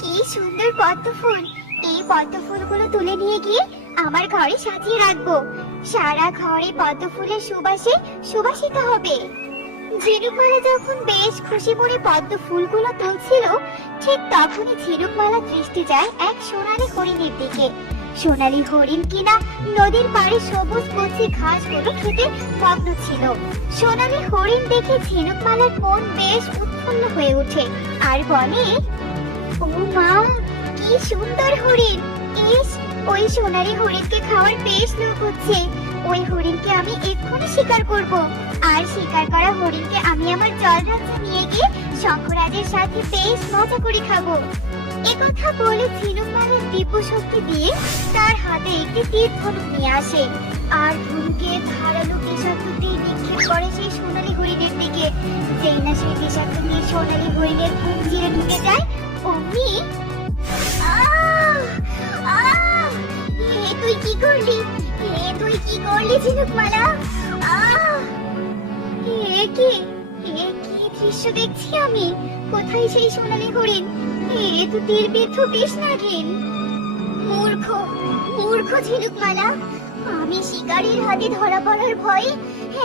কি সুন্দর পদ্ম ফুল! এই পদ্ম ফুলগুলো তুলে নিয়ে গিয়ে আমার ঘরে সাজিয়ে রাখবো। সারা ঘরে পদ্ম ফুলের সুবাসে সুবাসিত হবে। ঝিনুকমালা যখন বেশ খুশি মনে পদ্ম ফুলগুলো তুলছিল, ঠিক তখনই ঝিনুকমালা দৃষ্টি যায় এক সোনালী হরিণের দিকে। সোনালী হরিণ কিনা নদীর পাড়ে সবুজ কচি ঘাসগুলো খেতে মগ্ন ছিল। সোনালী হরিণ দেখে ঝিনুকমালার মন বেশ উৎফুল্ল হয়ে ওঠে আর বলে, ও মা, কি সুন্দর হরিণ! ইস, ওই সোনালী হরিণকে খাওয়ার বেশ লোভ হচ্ছে। ওই হরিণকে আমি এক্ষুনি শিকার করব, আর শিকার করা হরিণকে আমি আমার জলরাজ্যে নিয়ে গিয়ে শঙ্খরাজের সাথে বেশ মজা করে খাবো। একথা বলে ঝিনুকমালা দিব্য শক্তি দিয়ে তার হাতে একটি তীর ধনুক নিয়ে আসে, আর ধনুকে ধারালো বিষাক্ত তীর নিক্ষেপ করে সেই সোনালী হরিণের দিকে। যেই না সেই বিষাক্ত তীর সোনালী হরিণের বুক চিরে ঢুকে যায়, অমনি তুই কি করলি? তুই কি করলি ঝিনুকমালা? কি দৃশ্য দেখছি আমি! কোথায় সেই সোনালী হরিণ? তো তীর বিদ্ধ বিষ নাগিন! মূর্খ মূর্খ ঝিনুকমালা! আমি শিকারীর হাতে ধরা পড়ার ভয়ে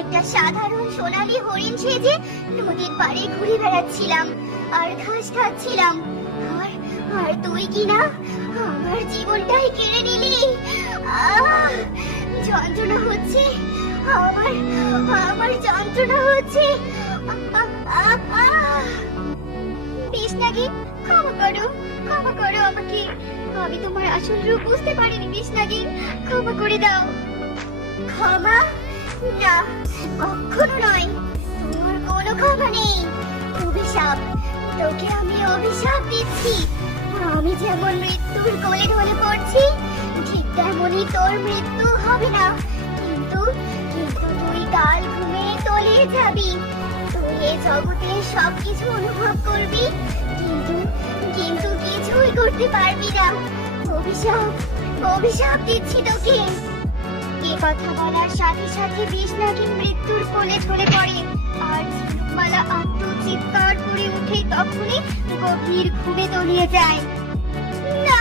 একটা সাধারণ সোনালী হরিণ সেজে নদীর পাড়ে ঘুরে বেড়াচ্ছিলাম আর ঘাস খাচ্ছিলাম, আর তুই কিনা আমার জীবনটাই কেড়ে নিলি। যন্ত্রণা হচ্ছে, আমার যন্ত্রণা হচ্ছে। বিষ্ণাগি, ক্ষমা করো আমাকে। আমি তোমার আসল রূপ বুঝতে পারিনি বিষ্ণাগি, ক্ষমা করে দাও। ক্ষমা? না, কখনো নয়। তোর কোনো ক্ষমা নেই। অভিশাপ! তোকে আমি অভিশাপ দিচ্ছি। আমি যেমন মৃত্যুর কোলে ঢলে পড়ছি, ঠিক তেমনই তোর মৃত্যু হবে না। কিন্তু তুই কাল ঘুমে তলিয়ে যাবি। তুই এই জগতে সবকিছু অনুভব করবি, কিন্তু কিছুই করতে পারবি না। অভিশাপ দিচ্ছি তোকে। এ কথা বলার সাথে সাথে বিষ্ণাগিন মৃত্যুর কোলে ঢলে পড়ে, আর ঝিনুকমালা আত্মচিৎকার করে উঠে তখনই গভীর ঘুমে তলিয়ে যায়। না!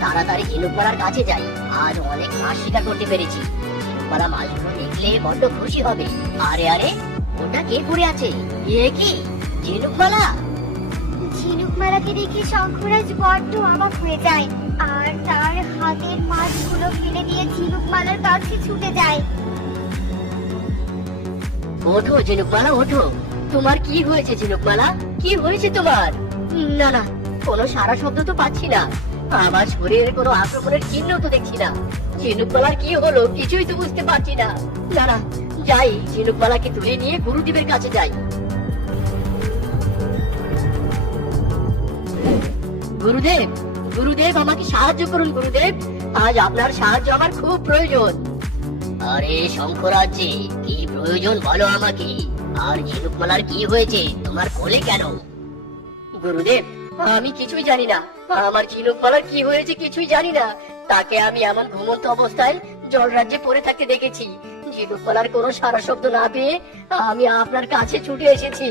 তাড়াতাড়ি ঝিনুকমালার কাছে যাই, আজ অনেক মাছ শিকার করতে পেরেছি। ঝিনুকমালা মাছগুলো দেখলে বড্ড খুশি হবে। আরে ওটা কে পড়ে আছে? এ কি ঝিনুকমালা? ঝিনুকমালাকে দেখে শঙ্খরাজ বড্ড অবাক হয়ে যায়, আর তার হাতের মাছগুলো ফেলে দিয়ে ঝিনুকমালার কাছে ছুটে যায়। ওঠো ঝিনুকমালা, ওঠো। তোমার কি হয়েছে ঝিনুকমালা? কি হয়েছে তোমার? না, কোনো সারা শব্দ তো পাচ্ছি না। আমার শরীরে কোনো আক্রমণের চিহ্ন তো দেখছি না। ঝিনুকমালার কি হলো কিছুই তো বুঝতে পারছি না। না, যাই, ঝিনুকমালাকে তুলে নিয়ে গুরুদেবের কাছে যাই। গুরুদেব, আমাকে সাহায্য করুন গুরুদেব। আজ আপনার সাহায্য আমার খুব প্রয়োজন। আরে শঙ্খরাজ্যে কি প্রয়োজন বলো আমাকে। আর ঝিনুকমালার কি হয়েছে? তোমার কোলে কেন? গুরুদেব, আমি কিছুই জানি না। আমার ঝিনুকমালার কি হয়েছে কিছুই জানি না। তাকে আমি এমন ঘুমন্ত অবস্থায় জলরাজ্যে পড়ে থাকতে দেখেছি। ঝিনুকমালার কোনো সারা শব্দ না পেয়ে আমি আপনার কাছে ছুটে এসেছি।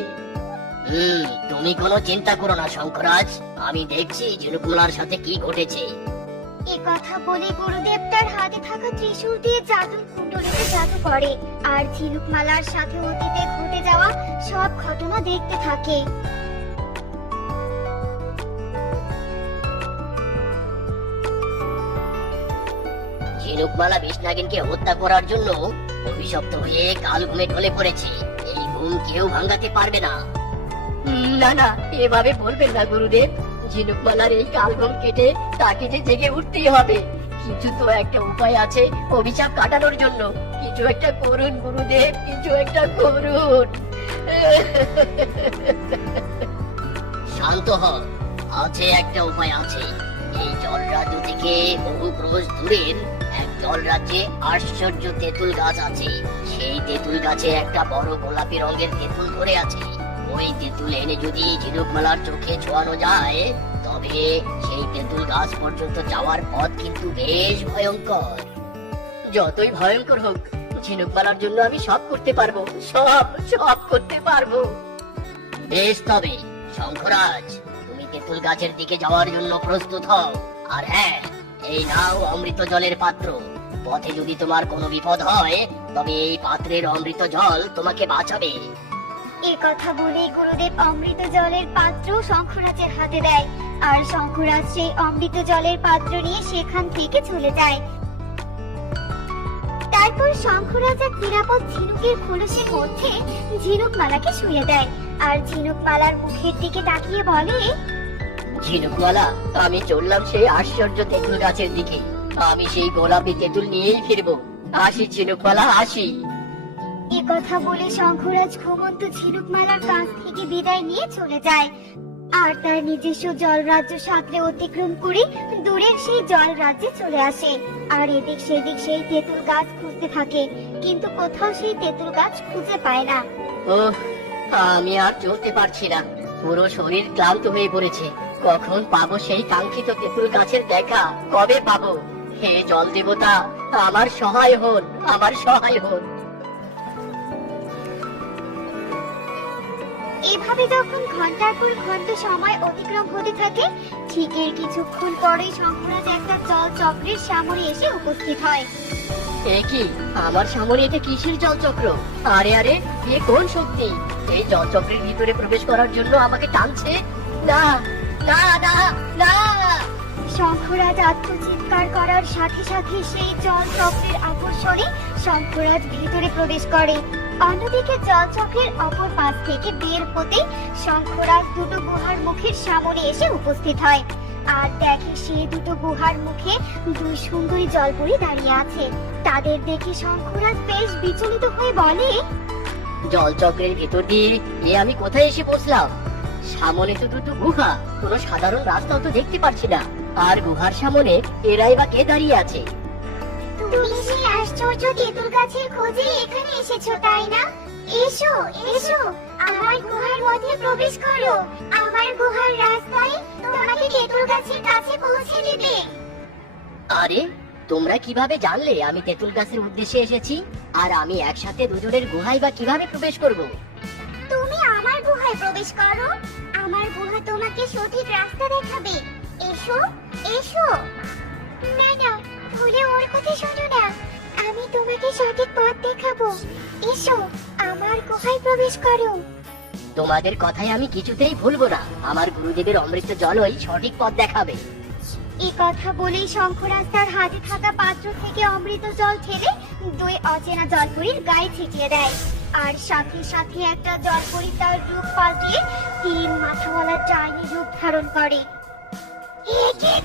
তুমি কোনো চিন্তা করো না শঙ্করাজ, আমি দেখছি ঝিনুকমালার সাথে কি ঘটেছে। এ কথা বলে গুরুদেব তার হাতে থাকা ত্রিশূল দিয়ে জাদুর কুণ্ডলিতে জাদু করে, আর ঝিনুকমালার সাথে অতীতে ঘটে যাওয়া সব ঘটনা দেখতে থাকে। ঝিনুকমালা বিষ্ণাগিনকে হত্যা করার জন্য অভিশপ্ত হয়ে কাল ঘুমে ঢলে পড়েছে। এই ঘুম কেউ ভাঙাতে পারবে না। না, এভাবে বলবেন না গুরুদেব। ঝিনুকমালার এই কাল ঘুম কেটে তাকে যে জেগে উঠতেই হবে। কিছু তো একটা উপায় আছে অভিশাপ কাটানোর জন্য। কিছু একটা করুন গুরুদেব, কিছু একটা করুন। শান্ত হ, আছে একটা উপায় আছে। এই জলরাজ্য থেকে বহু ক্রোশ দূরের এক জলরাজ্যে আশ্চর্য তেঁতুল গাছ আছে। সেই তেঁতুল গাছে একটা বড় গোলাপি রঙের তেঁতুল ধরে আছে। ওই তেঁতুল এনে যদি ঝিনুকমালার চোখে ছোঁয়ানো যায়, তবে সেই তেঁতুল গাছ পর্যন্ত যাওয়ার পথ কিন্তু বেশ ভয়ঙ্কর। যতই ভয়ঙ্কর হোক, ঝিনুকমালার জন্য আমি সব করতে পারবো, সব সব করতে পারবো। বেশ, তবে শঙ্খরাজ, তুমি তেঁতুল গাছের দিকে যাওয়ার জন্য প্রস্তুত হও। আর হ্যাঁ, এই নাও অমৃত জলের পাত্র। পথে যদি তোমার কোনো বিপদ হয়, তবে এই পাত্রের অমৃত জল তোমাকে বাঁচাবে। এ কথা বলে গুরুদেব অমৃত জলের পাত্র শঙ্খরাজের হাতে দেয়, আর শঙ্খরাজ সেই অমৃত জলের পাত্র নিয়ে সেখান থেকে চলে যায়। তারপর শঙ্খরাজ এক নিরাপদ ঝিনুকের খোলসের মধ্যে ঝিনুকমালাকে শুয়ে দেয়, আর ঝিনুকমালার মুখের দিকে তাকিয়ে বলে, ঝিনুকমালা, আমি চললাম সেই আশ্চর্য তেঁতুল গাছের দিকে। আমি সেই গোলাপি তেঁতুল নিয়েই ফিরবো। আসি ঝিনুকমালা, আসি। এ কথা বলে শঙ্খরাজ ঘুমন্ত ঝিনুকমালার কাছ থেকে বিদায় নিয়ে চলে যায়, আর তার নিজস্ব জল রাজ্য সাঁতরে অতিক্রম করে দূরের সেই জল রাজ্যে চলে আসে। আর এদিক সেদিক সেই তেঁতুল গাছ খুঁজতে থাকে, কিন্তু কোথাও সেই তেঁতুল গাছ খুঁজে পায় না। ওহ, আমি আর চলতে পারছি না, পুরো শরীর ক্লান্ত হয়ে পড়েছে। কখন পাবো সেই কাঙ্ক্ষিত তেঁতুল গাছের দেখা? কবে পাবো? হে জল দেবতা, আমার সহায় হন, আমার সহায় হন। এভাবে যখন ঘন্টার পর ঘন্টা সময় অতিক্রম হতে থাকে, ঠিক এর কিছুক্ষণ পরেই শঙ্খরাজ একটা জল চক্রের সামনে এসে উপস্থিত হয়। এ কি, আমার সামনে এটা কিসের জলচক্র? আরে আরে, এ কোন শক্তি এই জলচক্রের ভিতরে প্রবেশ করার জন্য আমাকে টানছে? না না না না! শঙ্খরাজ আত্মচিৎকার করার সাথে সাথে সেই জল চক্রের আকর্ষণে শঙ্খরাজ ভিতরে প্রবেশ করে। অন্যদিকে জল চক্রের অপর পাশ থেকে বের হতে শঙ্খরাজ দুটো গুহার মুখের সামনে এসে উপস্থিত হয়, আর দেখে সেই দুটো গুহার মুখে দুই সুন্দরী জলপরী দাঁড়িয়ে আছে। তাদের দেখে শঙ্খরাজ বেশ বিচলিত হয়ে বলে, জলচক্রের ভিতর দিয়ে এ আমি কোথায় এসে বসলাম? সামনে তো দুটো গুহা, কোনো সাধারণ রাস্তাও তো দেখতে পাচ্ছি না। আর গুহার সামনে এরাই বা কে দাঁড়িয়ে আছে? তুমি সেই আশ্চর্য তেঁতুল গাছের খোঁজে এখানে এসেছো, তাই না? এসো এসো, আমার গুহার মধ্যে প্রবেশ করো। আমার গুহার রাস্তায় তোমাকে তেঁতুল গাছের কাছে পৌঁছে দিবে। আরে, তোমরা কিভাবে জানলে আমি তেঁতুল গাছের উদ্দেশ্যে এসেছি? আর আমি একসাথে দুজনের গুহায় বা কিভাবে প্রবেশ করব? তুমি আমার গুহায় প্রবেশ করো, আমার গুহা তোমাকে সঠিক রাস্তা দেখাবে। এসো এসো। না না, ভুলে ওর কথা শোনো না, আমি তোমাকে সঠিক পথ দেখাবো। এসো, আমার গুহায় প্রবেশ করো। তোমাদের কথায় আমি কিছুতেই ভুলবো না। আমার গুরুদেবের অমৃত জলই সঠিক পথ দেখাবে। এই কথা বলেই শঙ্খরাজ তার হাতে থাকা পাত্র থেকে অমৃত জল ঢেলে দুই অচেনা জলপরীর গায়ে ছিটিয়ে দেয়, আর সাথে সাথে একটা জলপরী তার রূপ পাল্টিয়ে তিন মাথাওয়ালা ডাইনি রূপ ধারণ করে।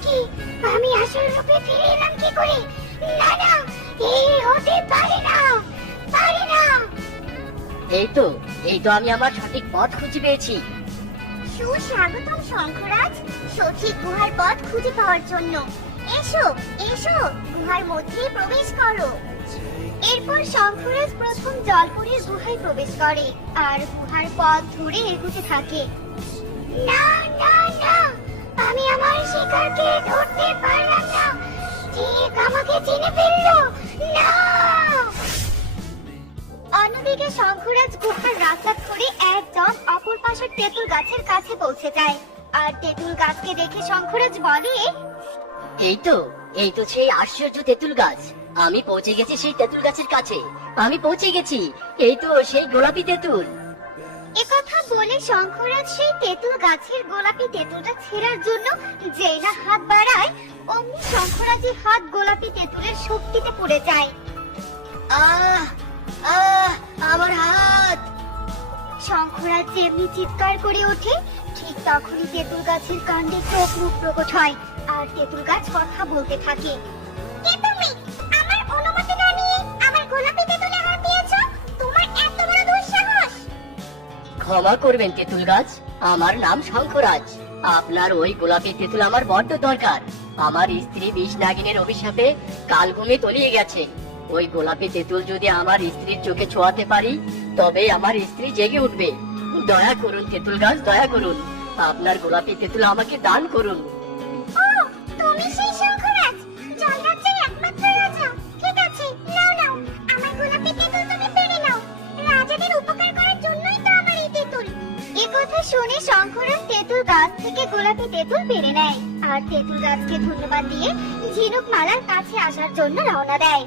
কি আমি আসল রূপে ফিরে এলাম কি করে? না না, এই হতে পারে না, পারে না। এই তো আমি আমার সঠিক পথ খুঁজে পেয়েছি। সুস্বাগতম শঙ্খরাজ, সঠিক গুহার পথ খুঁজে পাওয়ার জন্য। এসো এসো, গুহার মধ্যে প্রবেশ করো। এরপর শঙ্খরাজ প্রথম জলপরীর গুহায় প্রবেশ করে, আর গুহার পথ ধরে এগোতে থাকে। না না না, আমি আমার শিকারকে ধরতে পারলাম না, ঠিক আমাকে চিনে ফেললো। না! অন্যদিকে শঙ্খরাজ গুহার রাস্তা ধরে একদম অপর পাশের তেঁতুল গাছের কাছে পৌঁছে যায়, আর তেঁতুল গাছকে দেখে শঙ্খরাজ বলে, এই তো সেই আশ্চর্য তেঁতুল গাছ। আমি পৌঁছে গেছি সেই তেঁতুল গাছের কাছে। আমি পৌঁছে গেছি, এই তো সেই গোলাপি তেঁতুল। একথা বলে শঙ্খরাজ সেই তেঁতুল গাছের গোলাপি তেঁতুলটা ছেঁড়ার জন্য যেই না হাত বাড়ায়, অমনি শঙ্খরাজের হাত গোলাপি তেঁতুলের শক্তিতে পড়ে যায়। আহ আহ, আমার হাত! শঙ্খরাজ যেমনি চিৎকার করে ওঠে, ঠিক তখনই তেঁতুল গাছের কাণ্ডে চোখ মুখ প্রকট হয়, আর তেঁতুল গাছ কথা বলতে থাকে। কে তুমি? আমার অনুমতি না নিয়ে আমার গোলাপি তেঁতুলে হাত দিয়েছো? তোমার এত বড় দুঃসাহস! ক্ষমা করবেন তেঁতুল গাছ, আমার নাম শঙ্খরাজ। আপনার ওই গোলাপি তেঁতুল আমার বড্ড দরকার। আমার স্ত্রী বিষ নাগিনের অভিশাপে কালঘুমে তলিয়ে গেছে। ওই গোলাপি তেঁতুল যদি আমার স্ত্রীর চোখে ছোঁয়াতে পারি, তবে আমার স্ত্রী জেগে উঠবে। দয়া করুন তেঁতুল গাছ, দয়া করুন, আপনার গোলাপি তেঁতুল আমাকে দান করুন। ও, তুমি সেই শঙ্খরাজ, জলরাজ্যের একমাত্র রাজা। ঠিক আছে, নাও নাও, আমার গোলাপি শুনে শঙ্করাজ তেঁতুল গাছ থেকে গোলাপি তেঁতুল পেড়ে নেয় আর তেঁতুল গাছকে ধন্যবাদ দিয়ে ঝিনুক মালার কাছে আসার জন্য রওনা দেয়।